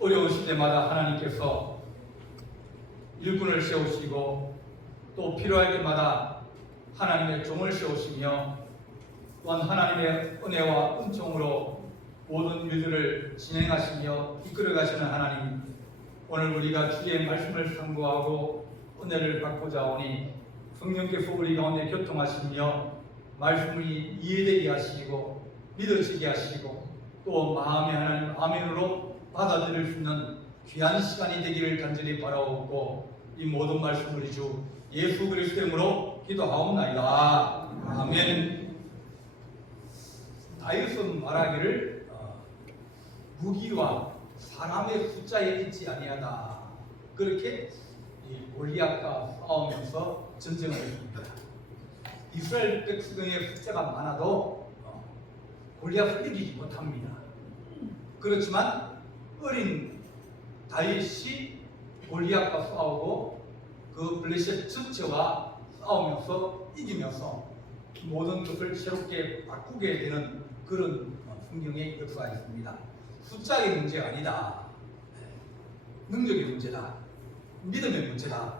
어려운 시대마다 하나님께서 일꾼을 세우시고 또 필요할 때마다 하나님의 종을 세우시며 또한 하나님의 은혜와 은총으로 모든 일들을 진행하시며 이끌어 가시는 하나님, 오늘 우리가 주의 말씀을 상고하고 은혜를 받고자 하오니 성령께서 우리 가운데 교통하시며 말씀이 이해되게 하시고 믿어지게 하시고 또 마음의 하나님 아멘으로 받아들일 수 있는 귀한 시간이 되기를 간절히 바라옵고 이 모든 말씀 우리 주 예수 그리스도 이름으로 기도하옵나이다. 아멘. 다윗은 말하기를 무기와 사람의 숫자에 있지 아니하다. 그렇게 골리앗과 싸우면서 전쟁을 했습니다. 이스라엘 백성의 숫자가 많아도 골리앗을 이기지 못합니다. 그렇지만 어린 다윗이 골리앗과 싸우고 그 블레셋 전체와 싸우면서 이기면서 모든 것을 새롭게 바꾸게 되는 그런 성경의 역사가 있습니다. 숫자의 문제가 아니다. 능력의 문제다. 믿음의 문제다.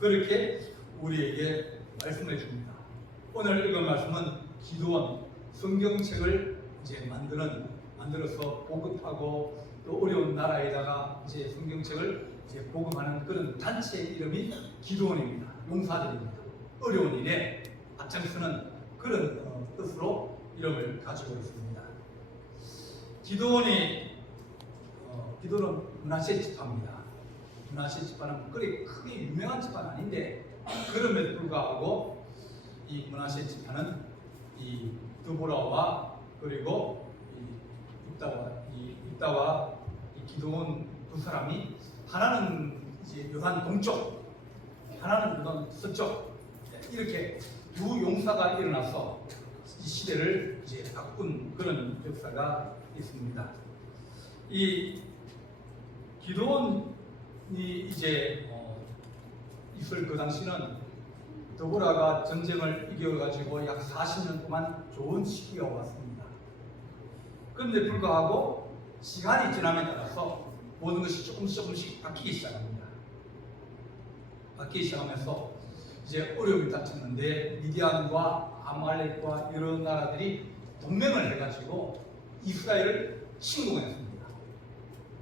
그렇게 우리에게 말씀해 줍니다. 오늘 읽은 말씀은 기도원 성경책을 이제 만들어서 보급하고 또 어려운 나라에다가 이제 성경책을 이제 보급하는 그런 단체의 이름이 기도원입니다. 용사들입니다. 어려운 일에 앞장서는 그런 뜻으로 이름을 가지고 있습니다. 기도원은 므낫세 지파입니다. 므낫세 지파는 그리 크게 유명한 지파는 아닌데 그럼에도 불구하고 이 므낫세 지파는 이 드보라와 그리고 입다와 이 기드온 두 사람이 하나는 이제 요단 동쪽, 하나는 요단 서쪽 이렇게 두 용사가 일어나서 이 시대를 이제 바꾼 그런 역사가 있습니다. 이 기드온이 이제 있을 그 당시는 드보라가 전쟁을 이겨가지고 약 40년 동안 좋은 시기가 왔습니다. 그런데 불구하고 시간이 지남에 따라서 모든 것이 조금씩 바뀌기 시작합니다. 바뀌기 시작하면서 이제 어려움이 닥쳤는데 미디안과 아말렉과 이런 나라들이 동맹을 해가지고 이스라엘을 침공했습니다.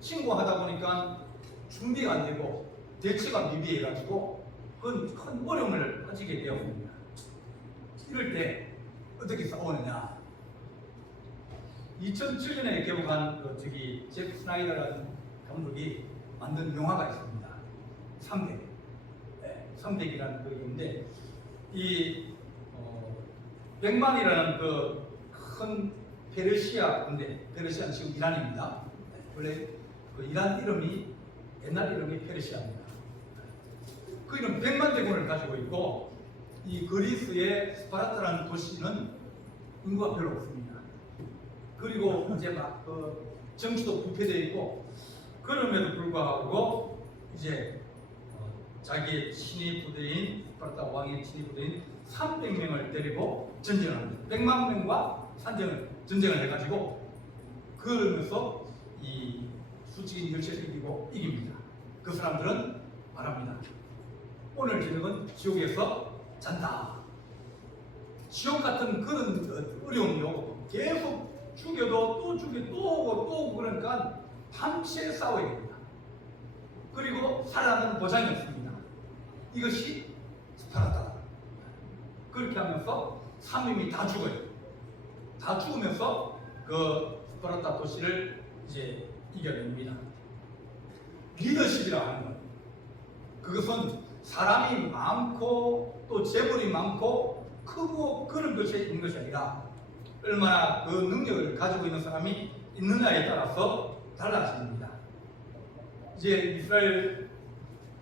침공하다 보니까 준비가 안 되고 대처가 미비해가지고 그건 큰 어려움을 가지게 되었습니다. 이럴 때 어떻게 싸우느냐? 2007년에 개봉한 잭 스나이더라는 감독이 만든 영화가 있습니다. 300. 300이라는 그인데 이 백만이라는 그 큰 페르시아 군대, 페르시아는 지금 이란입니다. 원래 그 이란 이름이 옛날 이름이 페르시아입니다. 그 이름 100만 대군을 가지고 있고 이 그리스의 스파르타라는 도시는 인구가 별로 없습니다. 그리고 이제 막 그 정치도 부패되어 있고 그럼에도 불구하고 이제 자기의 친위 부대인 스파르타 왕의 친위 부대인 300명을 데리고 전쟁을 합니다. 100만 명과 전쟁을 해가지고 그러면서 이 수직인 열차를 이기고 이깁니다. 그 사람들은 말합니다. 오늘 저녁은 지옥에서 잔다. 지옥 같은 그런 어려움이 오고 계속 죽여도 또 죽여 또 오고 또 오고 그러니까 밤새 싸워야 됩니다. 그리고 살아나는 보장이 없습니다. 이것이 스파르타다. 그렇게 하면서 3명이 다 죽어요. 다 죽으면서 그 스파르타 도시를 이제 이겨냅니다. 리더십이라고 하는 것, 그것은 사람이 많고 또 재물이 많고 크고 그런 것이 있는 것이 아니라 얼마나 그 능력을 가지고 있는 사람이 있느냐에 따라서 달라집니다. 이제 이스라엘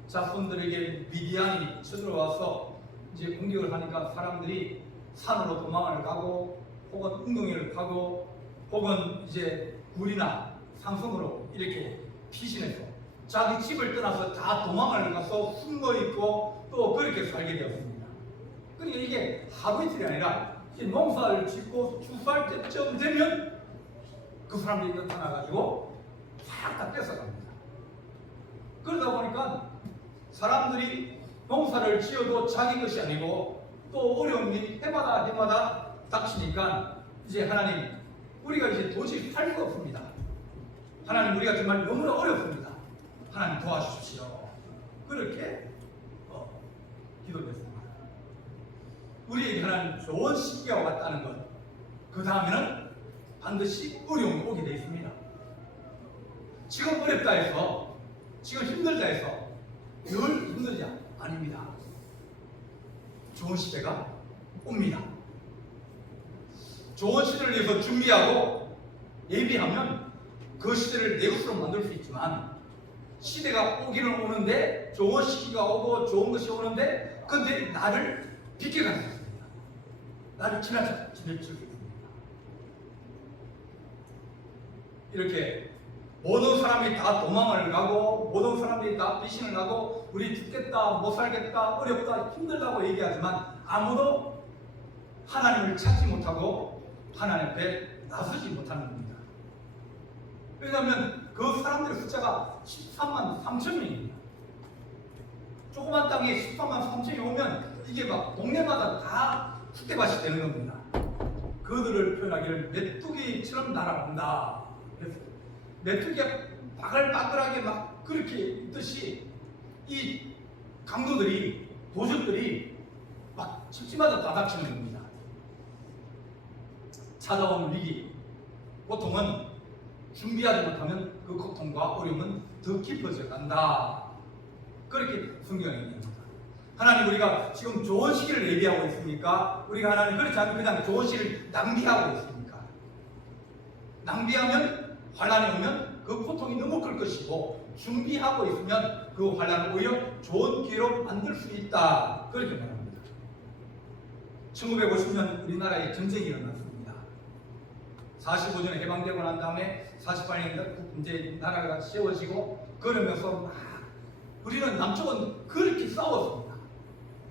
자손들에게 미디안이 쳐들어와서 이제 공격을 하니까 사람들이 산으로 도망을 가고 혹은 웅덩이를 파고 혹은 이제 굴이나 상성으로 이렇게 피신해서 자기 집을 떠나서 다 도망을 가서 숨어 있고 또 그렇게 살게 되었습니다. 그러니까 이게 하루 이틀이 아니라 농사를 짓고 추수할 때쯤 되면 그 사람들이 나타나가지고 싹 다 뺏어갑니다. 그러다 보니까 사람들이 농사를 지어도 자기 것이 아니고 또 어려운 일이 해마다 닥치니까 이제 하나님, 우리가 이제 도저히 살 수가 없습니다. 하나님, 우리가 정말 너무나 어렵습니다. 하나님 도와주십시오. 그렇게 기도했습니다. 우리에게 하나님 좋은 시기가 왔다는 것, 그 다음에는 반드시 어려움이 오게 되어 있습니다. 지금 어렵다 해서, 지금 힘들다 해서 늘 힘들지 아닙니다. 좋은 시대가 옵니다. 좋은 시대를 위해서 준비하고 예비하면 그 시대를 내 것으로 만들 수 있지만, 시대가 오기는 오는데, 좋은 시기가 오고 좋은 것이 오는데, 근데 나를 비켜갈 수 있습니다. 나를 지나칠 수 있습니다. 이렇게 모든 사람이 다 도망을 가고, 모든 사람들이 다 배신을 하고, 우리 죽겠다, 못 살겠다, 어렵다, 힘들다고 얘기하지만 아무도 하나님을 찾지 못하고 하나님 앞에 나서지 못하는 겁니다. 왜냐하면 그 사람들의 숫자가 13만 3천 명입니다. 조그만 땅에 13만 3천이 오면 이게 막 동네마다 다 숫대밭이 되는 겁니다. 그들을 표현하기를 메뚜기처럼 날아간다. 그래서 메뚜기가 바글바글하게 막 그렇게 있듯이 이 강도들이, 도적들이 막 집집마다 다 닥치는 겁니다. 찾아오는 위기, 고통은 준비하지 못하면 그 고통과 어려움은 더 깊어져 간다. 그렇게 성경에 얘기합니다. 하나님, 우리가 지금 좋은 시기를 예비하고 있습니까? 우리가 하나님 그렇지 않고 그냥 좋은 시기를 낭비하고 있습니까? 낭비하면, 환란이 오면 그 고통이 너무 클 것이고, 준비하고 있으면 그 환란을 오히려 좋은 기회로 만들 수 있다. 그렇게 말합니다. 1950년 우리나라에 전쟁이 일어났습니다. 45년에 해방되고 난 다음에 48년 이제 나라가 세워지고, 그러면서 막 우리는 남쪽은 그렇게 싸웠습니다.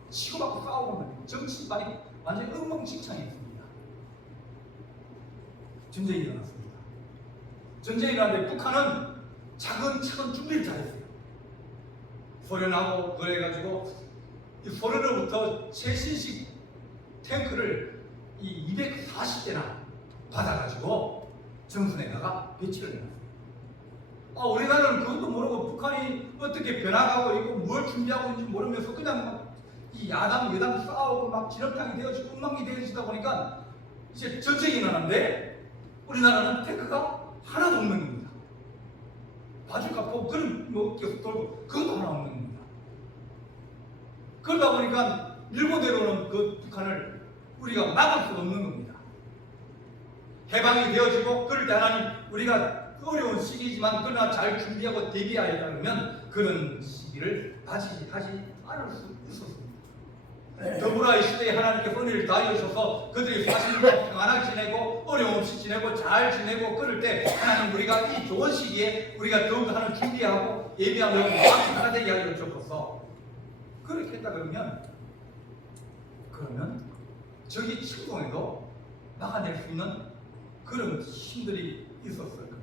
치고받고 싸우고 말이에요. 정치판이 완전히 엉망진창이었습니다. 전쟁이 일어났습니다. 전쟁이 일어났는데 북한은 차근차근 준비를 잘했어요. 소련하고 그래가지고 이 소련으로부터 최신식 탱크를 이 240대나 받아가지고 정선에다가 배치를 해놨어요. 우리나라는 그것도 모르고 북한이 어떻게 변화가고 있고 뭘 준비하고 있는지 모르면서 그냥 막 이 야당 여당 싸우고 막 진흙탕이 되어지고 엉망이 되어지다 보니까 이제 전쟁이 일어났는데 우리나라는 탱크가 하나도 없는 겁니다. 바주카포 그런 뭐 계속 돌고 그것도 하나 없는 겁니다. 그러다 보니까 밀고 내려오는 그 북한을 우리가 막을 수 없는 겁니다. 해방이 되어지고 그럴 때 하나님, 우리가 어려운 시기지만 그러나 잘 준비하고 대비하여 가면 그런 시기를 맞이하지 않을 수 있었습니다. 더불어 이 시대에 하나님께서 은혜를 다해 주셔서 그들이 40년 평안하게 지내고 어려움 없이 지내고 잘 지내고 그럴 때 하나님, 우리가 이 좋은 시기에 우리가 더욱 하나님 준비하고 예비하고 완벽하게 되게 하여 주옵소서. 그렇게 했다 그러면 저기 침공에도 막아낼 수 있는 그런 힘들이 있었을 겁니다.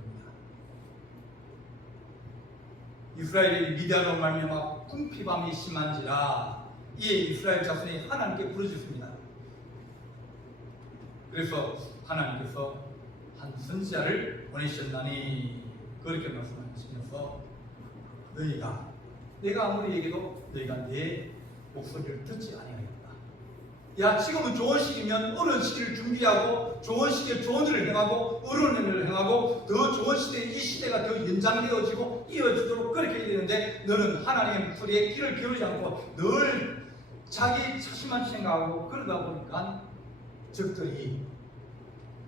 이스라엘이 미디안으로 말미암아 궁핍함이 심한지라 이에 이스라엘 자손이 하나님께 부르짖습니다. 그래서 하나님께서 한 선지자를 보내셨나니 그렇게 말씀하시면서 내가 아무리 얘기해도 너희가 내 목소리를 듣지 아니하였다. 야, 지금은 좋은 시기면 어려운 시기를 준비하고 좋은 시기에 좋은 일을 행하고 어려운 일을 행하고 더 좋은 시대에 이 시대가 더 연장되어지고 이어지도록 그렇게 해야 되는데 너는 하나님의 목소리에 귀를 기울이지 않고 늘 자기 자신만 생각하고 그러다 보니까 적들이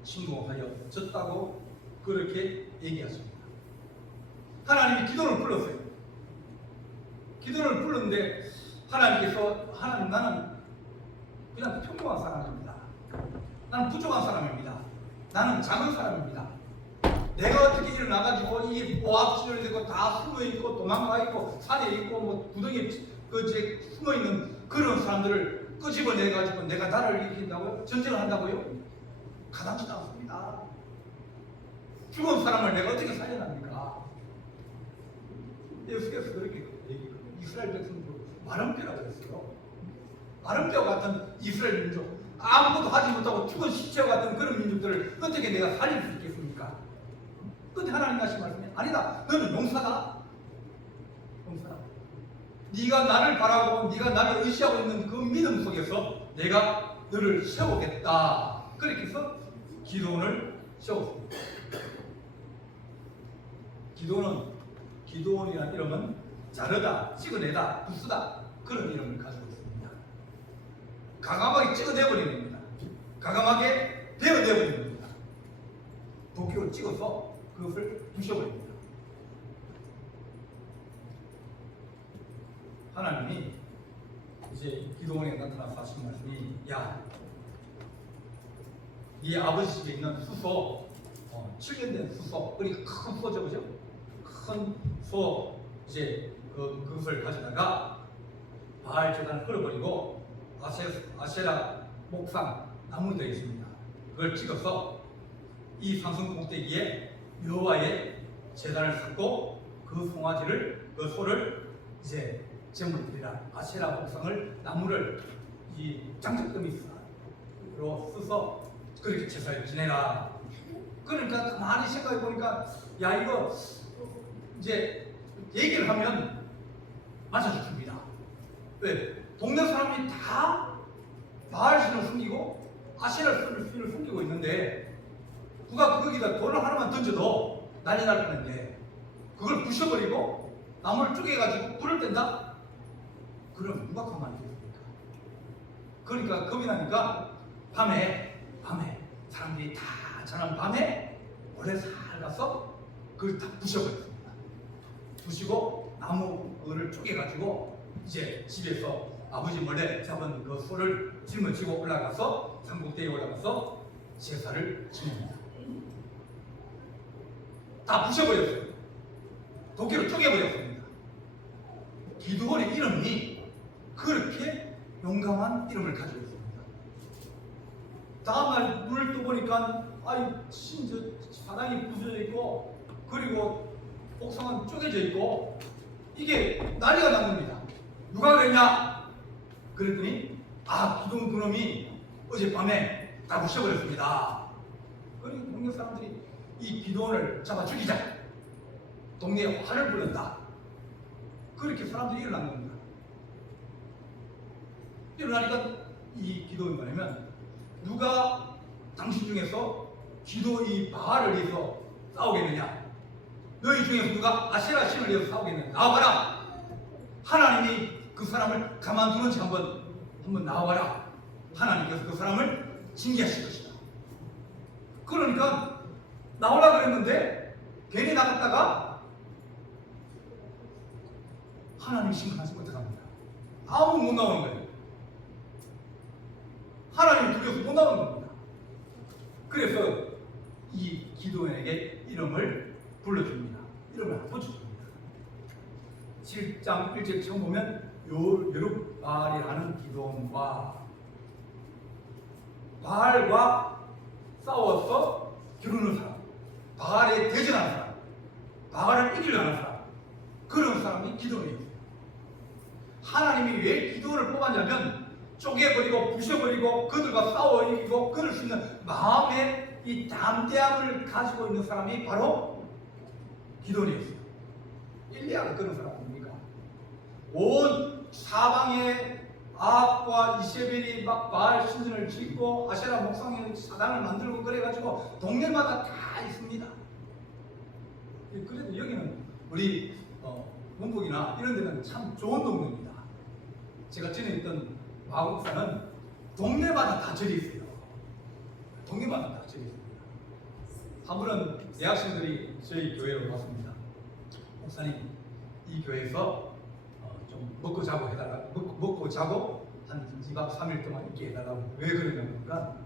침공하여 졌다고 그렇게 얘기하십니다. 하나님이 기도를 불렀어요. 기도를 불렀는데 하나님께서 나는 그냥 평범한 사람입니다. 나는 부족한 사람입니다. 나는 작은 사람입니다. 내가 어떻게 일어나가지고 이 모압지를 되고 다 숨어있고 도망가 있고 산에 있고 뭐 구덩이에 숨어있는 그런 사람들을 끄집어내가지고 내가 나라를 일으킨다고요? 전쟁을 한다고요? 가당치도 않습니다. 죽은 사람을 내가 어떻게 살려납니까? 예수께서 그렇게 얘기했거든요. 이스라엘 백성들 마름뼈라고 그랬어요. 마름뼈 같은 이스라엘 민족, 아무것도 하지 못하고 죽은 시체와 같은 그런 민족들을 어떻게 내가 살릴 수 있겠습니까? 근데 하나님 하신 말씀이 아니다. 너는 용사다. 용사다. 네가 나를 바라고 네가 나를 의지하고 있는 그 믿음 속에서 내가 너를 세우겠다. 그렇게 해서 기도원을 세웠습니다. 기도원이라는 이름은 자르다, 찍어내다, 부수다 그런 이름을 가지고 있습니다. 가감하게 찍어내버리는 겁니다. 가감하게 베어내버리는 겁니다. 도끼로 찍어서 그것을 부셔버립니다. 하나님이 이제 기도원에 나타나서 하신 말씀이 야, 이 아버지 집에 있는 수소 7년 된 수소, 그러니까 큰 소죠, 그죠? 큰 소 이제 그것을 가져다가 바알 제단을 끌어버리고 아세라 목상 나무로 되어 있습니다. 그걸 찍어서 이 상승 꼭대기에 여호와의 제단을 쌓고 그 송아지를 그 소를 이제 제물로 드리라. 아세라 목상을 나무를 이 장작더미로 써서 그렇게 제사를 지내라. 그러니까 가만히 생각해 보니까 야, 이거 이제 얘기를 하면 맞아 죽습니다. 왜? 동네 사람이 다 바알신을 숨기고 아세라신을 숨기고 있는데 누가 거기다 돌을 하나만 던져도 난리 날 뻔한데 그걸 부셔버리고 나무를 쪼개가지고 불을 뗀다? 그럼 누가 가만히 있겠습니까? 그러니까 겁이 나니까 밤에 사람들이 다 자는 밤에 몰래 살가서 그걸 다 부셔버렸습니다. 부시고 나무를 쪼개가지고 이제 집에서 아버지 몰래 잡은 그 소를 짊어지고 올라가서 산꼭대기에 올라가서 제사를 지냅니다. 다 부셔버렸어요. 도끼로 쪼개버렸습니다. 기드온의 이름이 그렇게 용감한 이름을 가지고 있습니다. 다음날 눈을 떠보니까 진짜 사당이 부서져 있고 그리고 옥상은 쪼개져 있고 이게 난리가 난 겁니다. 누가 그랬냐? 그랬더니 기드온 그놈이 어젯밤에 다 부셔버렸습니다. 그러니 동네 사람들이 이 기드온을 잡아 죽이자. 동네에 화를 부른다. 그렇게 사람들이 일어난 겁니다. 일어나니까 이 기도는 뭐냐면 누가 당신 중에서 기도 이 바알을 위해서 싸우겠느냐? 너희 중에서 누가 아세라 신을 위해서 싸우겠느냐? 나와봐라. 하나님이 그 사람을 가만두는지 한번 나와봐라. 하나님께서 그 사람을 징계하실 것이다. 그러니까 나오라 그랬는데 괜히 나갔다가 하나님 심판하지 못합니다. 아무 못 나오는 거예요. 하나님 두려워서 못 나오는 겁니다. 그래서 이 기도원에게 이름을 불러줍니다. 이름을 붙여줍니다. 7장 1절 처음 보면 여룹바알이라는 기도원과 바알과 싸워서 겨루는 사람, 바알에 대전하는 사람, 바알을 이기려는 사람, 그런 사람이 기도원이에요. 하나님이 왜 기도원을 뽑았냐면 쪼개버리고 부셔버리고 그들과 싸워 이기고 그럴 수 있는 마음의 이 담대함을 가지고 있는 사람이 바로 기도원이었어요. 일리야가 그런 사람 아닙니까? 온 사방에 아합과 이세벨이 막 바알 신전을 짓고 아세라 목상에 사당을 만들고 그래가지고 동네마다 다 있습니다. 그래도 여기는 우리 문북이나 이런 데는 참 좋은 동네입니다. 제가 전에 있던 마곡사는 동네마다 다 절이 있어요. 동네마다 다 절이 있습니다. 한 번은 대학생들이 저희 교회로 왔습니다. 목사님, 이 교회에서 좀 먹고 자고 해달라. 먹고 자고 한 2박 3일 동안 있게 해달라고. 왜 그러냐니까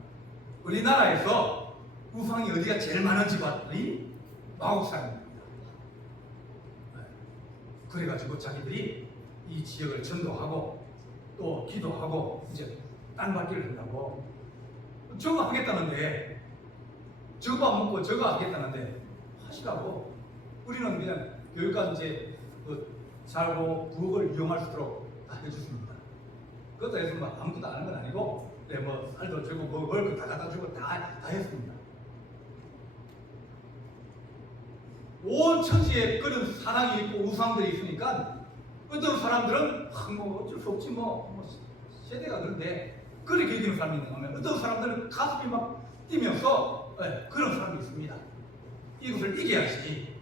우리나라에서 우상이 어디가 제일 많은 집안이 마곡사입니다. 그래가지고 자기들이 이 지역을 전도하고 또 기도하고 이제 땅받기를 한다고 저거 하겠다는데 저거 밥 먹고 저거 하겠다는데 하시라고. 우리는 그냥 교육과 이제 살고 부엌을 이용할 수 있도록 다 해줬습니다. 그것도 해서 뭐 아무것도 안 한 건 아니고, 네, 뭐 쌀도 주고 뭐 먹을 거 다 갖다 주고 다 했습니다. 온 천지에 그런 사랑이 있고 우상들이 있으니까 어떤 사람들은 뭐 어쩔 수 없지 뭐 세대가 그런데 그렇게 여기는 사람이 있는 거면 어떤 사람들은 가슴이 막 뛰면서 그런 사람이 있습니다. 이것을 이겨야지.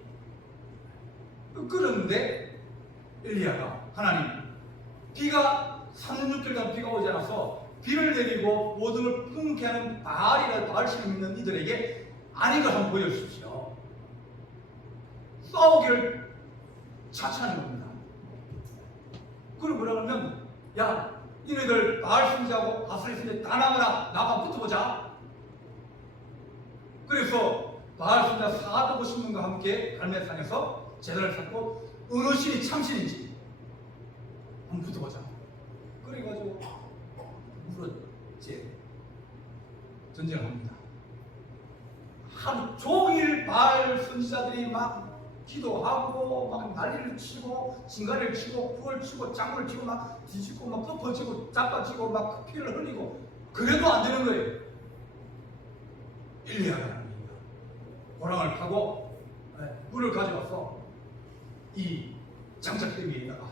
그런데 엘리야가 하나님 비가 3년 6개월간 비가 오지 않아서 비를 내리고 모든 걸 풍게 하는 바알신을 믿는 이들에게 아닌 걸 한번 보여주십시오. 싸우기를 자처하는 겁니다. 그리고 뭐라 그러면 야 이네들 바알 신자하고 아스라 신자 다 나가라. 나가 붙어보자. 그래서 바알 신자 450명과 함께 갈멜산에서 제단을 쌓고 어느 신이 참신인지 한번 붙어보자. 그래가지고 이제 전쟁을 합니다. 하루 종일 바알 선지자들이 막 기도하고 막 난리를 치고 진가리를 치고 불을 치고 짱을 치고 막 뒤집고 막 덮어지고 자빠지고 막 피를 흘리고 그래도 안 되는 거예요. 엘리야가 호랑을 타고 물을 가져와서 이 장작대기에다가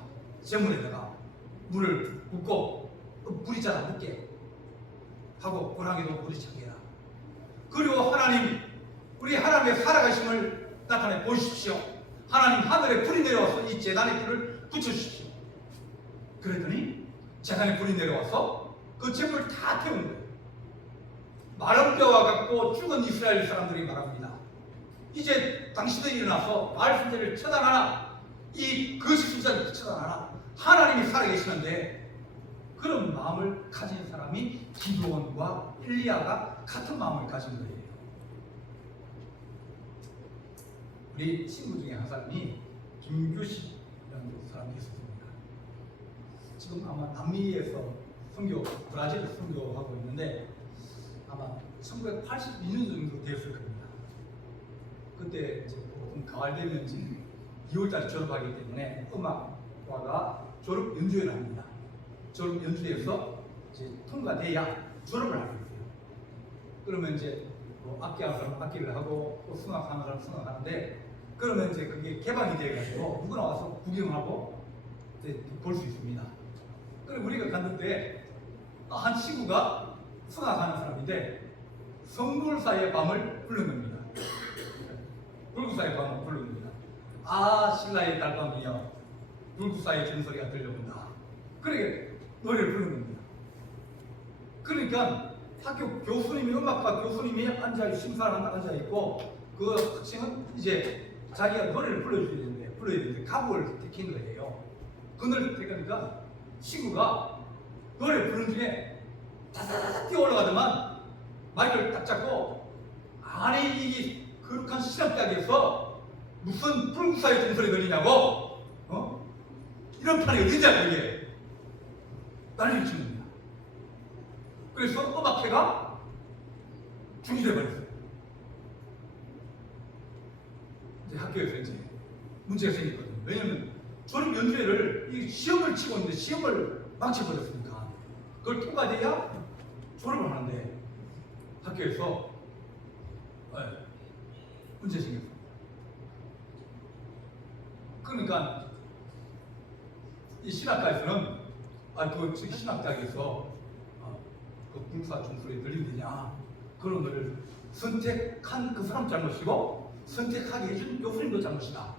재물에다가 물을 붓고 불이 잘 안 붙게 하고 호랑이도 불이 차게 해라. 그리고 하나님 우리 하나님의 살아가심을 나타내 보십시오. 하나님 하늘에 불이 내려와서 이 제단에 불을 붙여주십시오. 그랬더니 제단에 불이 내려와서 그 재물을 다 태운 거예요. 마른 뼈와 같고 죽은 이스라엘 사람들이 말합니다. 이제 당신들이 일어나서 바알 숭배를 처단하라. 이 거짓 숭배를 처단하라. 하나님이 살아계시는데 그런 마음을 가진 사람이 기드온과 엘리야가 같은 마음을 가진 거예요. 우리 친구 중에 한 사람이 김규식이라는 사람이 있었습니다. 지금 아마 남미에서 브라질에서 선교하고 있는데 아마 1982년 정도 되었을 겁니다. 그때 이제 보통 가을 되면 2월달에 졸업하기 때문에 음악과가 졸업 연주회를 합니다. 졸업 연주회에서 이제 통과돼야 졸업을 하게 돼요. 그러면 이제 뭐 악기하는 사람 악기를 하고 또 승악하는 사람 승악하는데 그러면 이제 그게 개방이 돼가지고 누구나 와서 구경하고 볼 수 있습니다. 그리고 우리가 갔는데 한 친구가 승악하는 사람인데 성불사의 밤을 부른 겁니다. 불구사의 밤을 부른 겁니다. 아 신라의 달밤이여 불구사의 전설이가 들려온다. 그렇게 노래를 부른 겁니다. 그러니까 학교 교수님이 음악과 교수님이 심사를 앉아있고 그 학생은 이제 자기가 노래를 불러야 되는데 가곡을 택한 거예요. 그 노래를 택하니까 친구가 노래 부르는 중에 다다다다 뛰어올라가더만 마이크를 딱 잡고 아니 이 거룩한 신학당에서 무슨 불구사의 전설이 들리냐고 이런 판이 어디냐고 이게 난리를 치는 겁니다. 그래서 음악회가 중지돼 버렸어요. 이제 학교에서 이제 문제가 생겼거든요. 왜냐면 졸업 연주회를 이 시험을 치고 있는데 시험을 망쳐버렸으니까 그걸 통과돼야 졸업을 하는데 학교에서 문제 생겼어요. 그러니까 이 신학과에서는 그 신학대학에서 그 불사 중소리 들리느냐 그런 거를 선택한 그 사람 잘못이고 선택하게 해준 교수님도 잘못이다.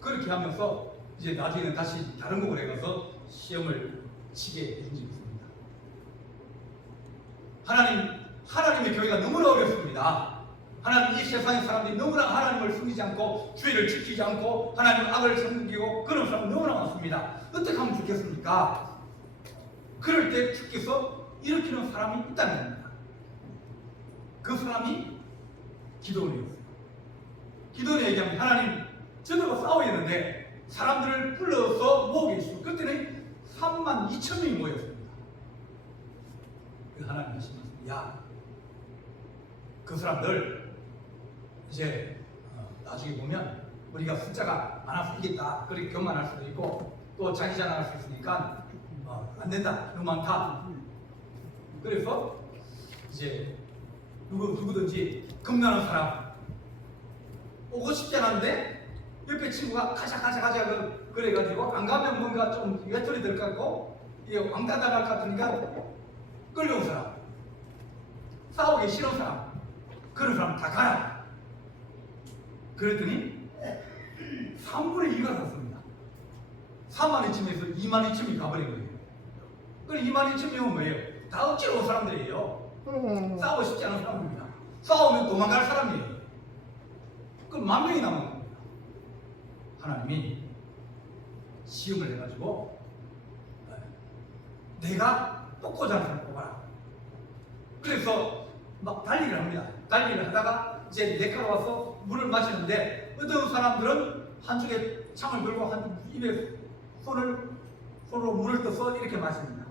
그렇게 하면서 이제 나중에는 다시 다른 곡을 해가서 시험을 치게 해준 적이 있습니다. 하나님의 교회가 너무나 어렵습니다. 하나님 이 세상의 사람들이 너무나 하나님을 숨기지 않고 주의를 지키지 않고 하나님 악을 섬기고 그런 사람 너무나 많습니다. 어떻게 하면 좋겠습니까? 그럴 때 주께서 일으키는 사람이 있다는 겁니다. 그 사람이 기도원이었어요. 기도원이 얘기하면 하나님 저들과 싸우겠는데 사람들을 불러서 모으게 해주시고 그때는 32,000명이 모였습니다. 그 하나님 하시면서 그 사람들 이제 나중에 보면 우리가 숫자가 많아서 이겼다 그렇게 교만할 수도 있고 또 자기 자랑할 수 있으니까 안 된다, 너무 많다. 그래서 이제 누구든지 겁나는 사람 오고 싶지 않은데 옆에 친구가 가자 그래가지고 안 가면 뭔가 좀 외톨이 될 것 같고 이게 왕따 당할 것 같으니까 끌려온 사람, 싸우기 싫은 사람, 그런 사람 다 가라. 그랬더니 3분의 2가 갔습니다. 4만 2천에서 2만 2천이 가버린 거예요. 그럼 2만 2천이면 뭐예요? 다 억지로 온 사람들이에요. 싸우고 싶지 않은 사람입니다. 싸우면 도망갈 사람이에요. 그럼 10,000명이 남은 겁니다. 하나님이 시험을 해가지고 내가 뽑고자 하는 사람 뽑아라. 그래서 막 달리기를 합니다. 달리기를 하다가 이제 내카로 와서 물을 마시는데 어떤 사람들은 한쪽에 창을 들고 한 입에 손으로 물을 떠서 이렇게 마십니다.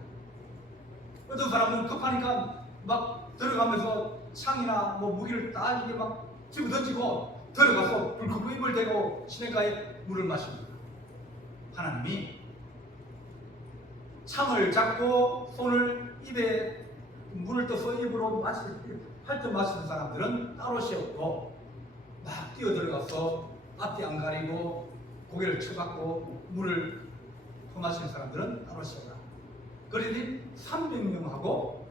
어떤 사람은 급하니까 막 들어가면서 창이나 뭐 무기를 다 이게 막 집어 던지고 들어가서 불 입을 대고 시냇가에 물을 마십니다. 하나님이 창을 잡고 손을 입에 물을 떠서 입으로 핥어 마시는 사람들은 따로 세웠고 막 뛰어 들어가서 앞뒤 안 가리고 고개를 쳐박고 물을 퍼마시는 사람들은 따로 세워라. 그러니 300명하고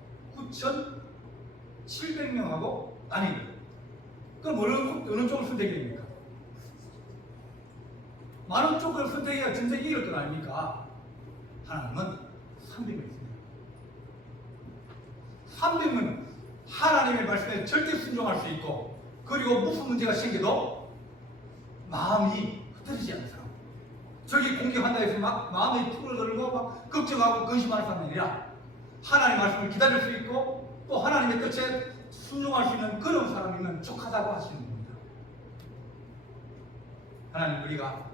9,700명하고 아니 그럼 어느 쪽을 선택해야 됩니까? 많은 쪽을 선택해야 진짜 이길 건 아닙니까? 하나님은 300명 있습니다. 300명 하나님의 말씀에 절대 순종할 수 있고 그리고 무슨 문제가 생겨도 마음이 흐트러지지 않는 사람, 저기 공격한다 해서 막 마음이 풀어들고 막 걱정하고 근심하는 사람이 아니라 하나님의 말씀을 기다릴 수 있고 또 하나님의 뜻에 순종할 수 있는 그런 사람이면 족하다고 하시는 겁니다. 하나님, 우리가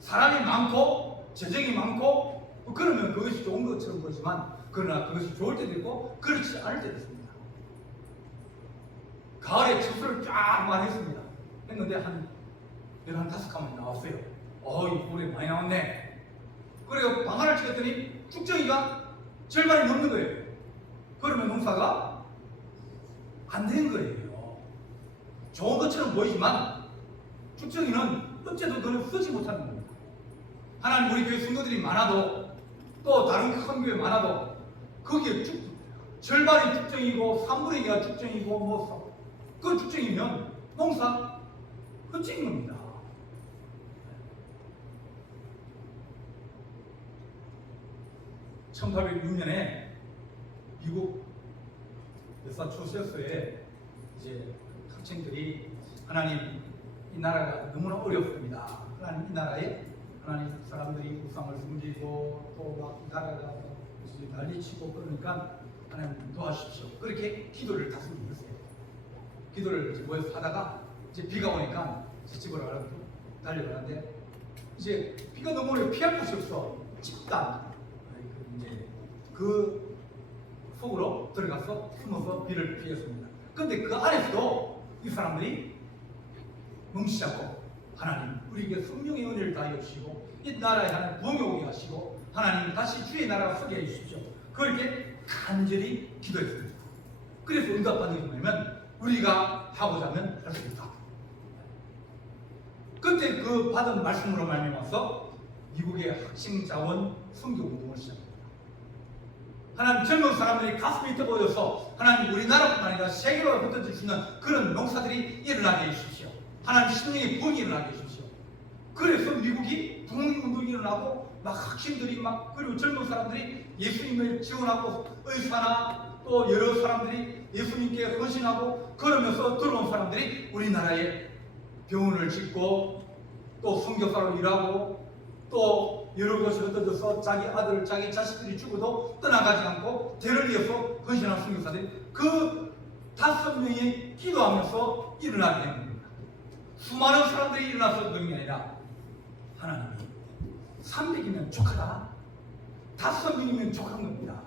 사람이 많고 재정이 많고 그러면 그것이 좋은 것처럼 보지만 그러나 그것이 좋을 때도 있고 그렇지 않을 때도 있습니다. 가을에 추수를 쫙 많이 했습니다. 했는데 한 15가마니 나왔어요. 이 올해 많이 나왔네. 그리고 방아를 찍었더니 쭉정이가 절반이 넘는 거예요. 그러면 농사가 안 된 거예요. 좋은 것처럼 보이지만 쭉정이는 어째도 그걸 쓰지 못하는 겁니다. 하나님, 우리 교회 성도들이 많아도 또 다른 큰 교회 많아도 거기에 절반이 쭉정이고 3분의 2가 쭉정이고 그 쭉정이면 농사 흩진 겁니다. 1806년에 미국 매사추세츠에 이제 학생들이 하나님, 이 나라가 너무나 어렵습니다. 하나님, 이 나라에 하나님 사람들이 우상을 숨기고 또 막 이 나라가 난리치고 그러니까 하나님 도와주십시오. 그렇게 기도를 다섯 번 했어요. 기도를 이제 모여서 하다가 이제 비가 오니까 제 집으로 가려고 달려가는데 이제 비가 너무 오니까 피할 곳이 없어. 집단 이제 그 속으로 들어가서 숨어서 비를 피했습니다. 그런데 그 안에서도 이 사람들이 뭉치자고 하나님, 우리에게 성령의 은혜를 다해 주시고 이 나라에 하나님 부흥이 오게 하시고 하나님 다시 주의 나라가 서게 해 주십시오. 그렇게 간절히 기도했습니다. 그래서 응답받는 게 뭐냐면 우리가 하고자 하면 할 수 있다. 그때 그 받은 말씀으로 말미암아서 미국의 학생 자원 선교 운동을 시작합니다. 하나님, 젊은 사람들이 가슴이 뜨거워져서 하나님, 우리나라뿐만 아니라 세계로 흩어질 수 있는 그런 농사들이 일어나게 해주십시오. 하나님, 심령의 부흥이 일어나게 해주십시오. 그래서 미국이 부흥운동이 일어나고 막 학생들이 막 그리고 젊은 사람들이 예수님을 지원하고 의사나 또 여러 사람들이 예수님께 헌신하고 그러면서 들어온 사람들이 우리나라에 병원을 짓고 또 선교사로 일하고 또 여러 곳에 흩어져서 자기 아들, 자기 자식들이 죽어도 떠나가지 않고 대를 위해서 헌신한 선교사들이 그 5명이 기도하면서 일어나게 된 겁니다. 수많은 사람들이 일어나서 그런 게 아니라 하나님이 300이면 족하다, 5명이면 족한 겁니다.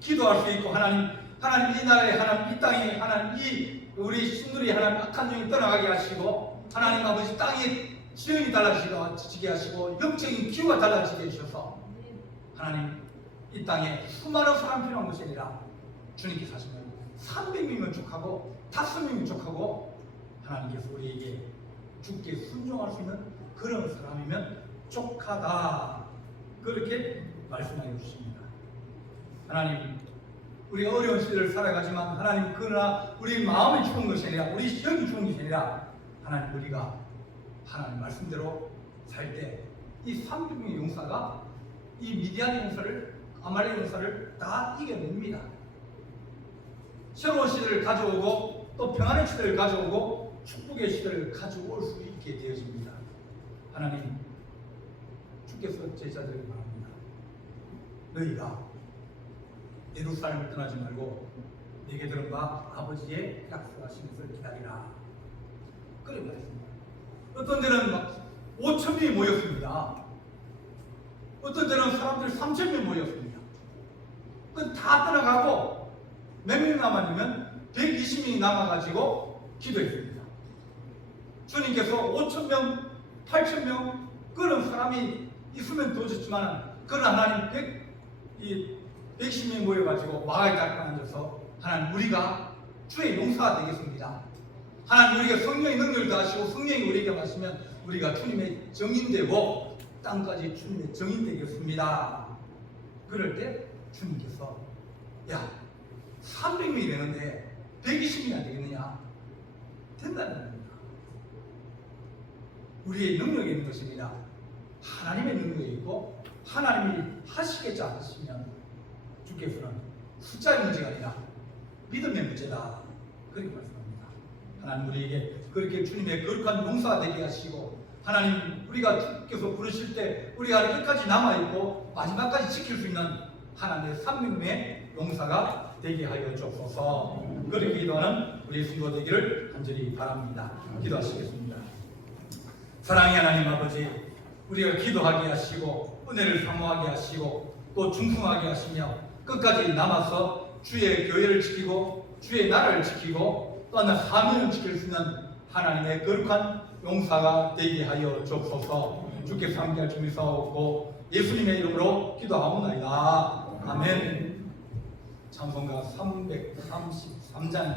기도할 수 있고 하나님 이 나라에 하나님, 이 땅에 하나님, 이 우리 신들이 하나님 악한 영이 떠나가게 하시고 하나님 아버지 땅의 지형이 달라지게 하시고 영적인 기후가 달라지게 해주셔서 하나님 이 땅에 수많은 사람 필요한 것이 아니라 주님께서 하시면 300명이면 족하고 5명이면 족하고 하나님께서 우리에게 주께 순종할 수 있는 그런 사람이면 족하다 그렇게 말씀하여 주십니다. 하나님 우리가 어려운 시대를 살아가지만 하나님 그러나 우리 마음이 죽은 것이 아니라 우리 영이 죽은 것이 아니라 하나님 우리가 하나님 말씀대로 살 때 이 300명의 용사가 이 미디안 용사를 아말렉 용사를 다 이겨냅니다. 새로운 시대를 가져오고 또 평안의 시대를 가져오고 축복의 시대를 가져올 수 있게 되어집니다. 하나님 주께서 제자들에게 말합니다. 너희가 예루살렘을 떠나지 말고 내게 들은 바 아버지의 약속하신 것을 기다리라. 그래 말했습니다. 어떤 데는 막 5,000명이 모였습니다. 어떤 데는 사람들 3,000명 모였습니다. 그건 다 떠나가고 몇 명 남았냐면 120명이 남아가지고 기도했습니다. 주님께서 5,000명, 8,000명 그런 사람이 있으면 더 좋지만 그런 하나님 110명이 모여가지고 마을 닦고 앉아서 하나님 우리가 주의 용사가 되겠습니다. 하나님 우리가 성령의 능력을 다하시고 성령이 우리에게 마시면 우리가 주님의 정인되고 땅까지 주님의 정인 되겠습니다. 그럴 때 주님께서 야 300명이 되는데 120명이 안 되겠느냐? 된다는 겁니다. 우리의 능력이 있는 것입니다. 하나님의 능력이 있고 하나님이 하시겠지 않으시면 주께서는 숫자의 문제가 아니라 믿음의 문제다. 그렇게 말씀합니다. 하나님 우리에게 그렇게 주님의 거룩한 용사가 되게 하시고 하나님 우리가 주께서 부르실 때 우리가 끝까지 남아있고 마지막까지 지킬 수 있는 하나님의 300명의 용사가 되게 하여 주옵소서. 그렇게 기도하는 우리 성도 되기를 간절히 바랍니다. 기도하시겠습니다. 사랑의 하나님 아버지 우리가 기도하게 하시고 은혜를 사모하게 하시고 또 충성하게 하시며 끝까지 남아서 주의 교회를 지키고 주의 나라를 지키고 또 하나 사명을 지킬 수 있는 하나님의 거룩한 용사가 되게 하여 주옵소서. 주께서 함께할 줄 믿사옵고 예수님의 이름으로 기도하옵나이다. 아멘. 찬송가 333장